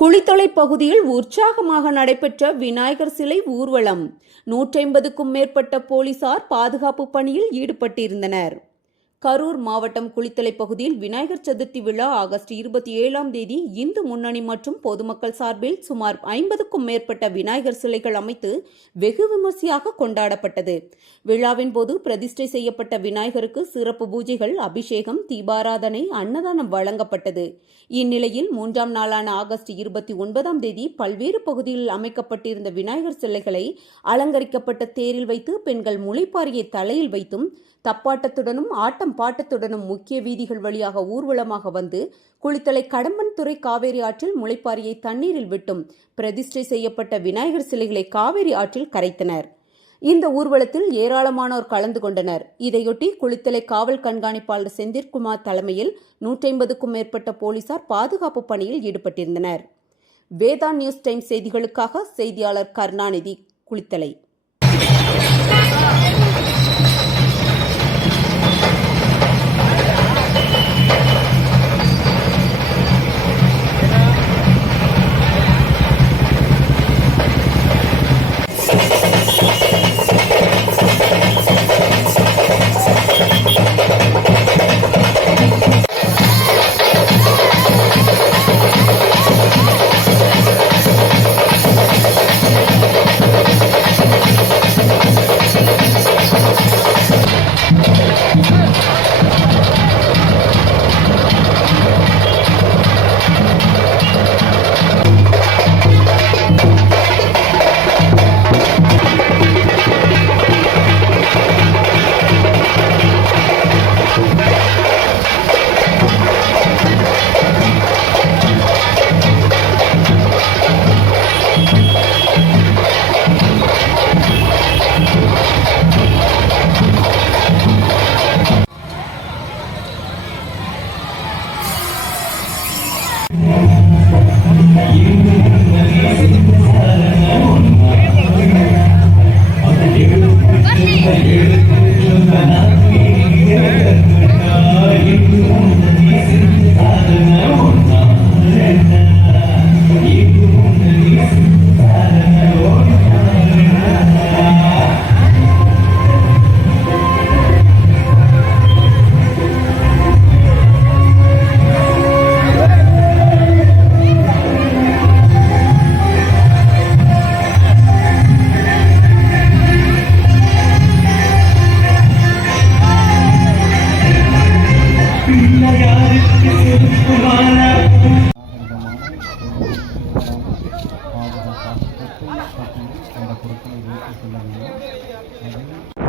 குளித்தலை பகுதியில் உற்சாகமாக நடைபெற்ற விநாயகர் சிலை ஊர்வலம். 150க்கும் மேற்பட்ட போலீசார் பாதுகாப்பு பணியில் ஈடுபட்டிருந்தனர். கரூர் மாவட்டம் குளித்தலை பகுதியில் விநாயகர் சதுர்த்தி விழா ஆகஸ்ட் 27ஆம் தேதி இந்து முன்னணி மற்றும் பொதுமக்கள் சார்பில் சுமார் 50க்கும் மேற்பட்ட விநாயகர் சிலைகள் அமைத்து வெகு விமர்சையாக கொண்டாடப்பட்டது. விழாவின் போது பிரதிஷ்டை செய்யப்பட்ட விநாயகருக்கு சிறப்பு பூஜைகள், அபிஷேகம், தீபாராதனை, அன்னதானம் வழங்கப்பட்டது. இந்நிலையில் 3ஆம் நாளான ஆகஸ்ட் 29ஆம் தேதி பல்வேறு பகுதிகளில் அமைக்கப்பட்டிருந்த விநாயகர் சிலைகளை அலங்கரிக்கப்பட்ட தேரில் வைத்து பெண்கள் முளைப்பாரியை தலையில் வைத்தும் தப்பாட்டத்துடனும் ஆட்டம் பாட்டத்துடனும் முக்கிய வீதிகள் வழியாக ஊர்வலமாக வந்து குளித்தலை கடம்பன்துறை காவேரி ஆற்றில் முளைப்பாரியை தண்ணீரில் விட்டும் பிரதிஷ்டை செய்யப்பட்ட விநாயகர் சிலைகளை காவேரி ஆற்றில் கரைத்தனர். இந்த ஊர்வலத்தில் ஏராளமானோர் கலந்து கொண்டனர். இதையொட்டி குளித்தலை காவல் கண்காணிப்பாளர் செந்தில்குமார் தலைமையில் 150க்கும் மேற்பட்ட போலீசார் பாதுகாப்பு பணியில் ஈடுபட்டிருந்தனர். வேதா நியூஸ் டைம் செய்திகளுக்காக செய்தியாளர் கருணாநிதி, குளித்தலை. அந்த பொருட்களை வைத்து செல்ல வேண்டும்.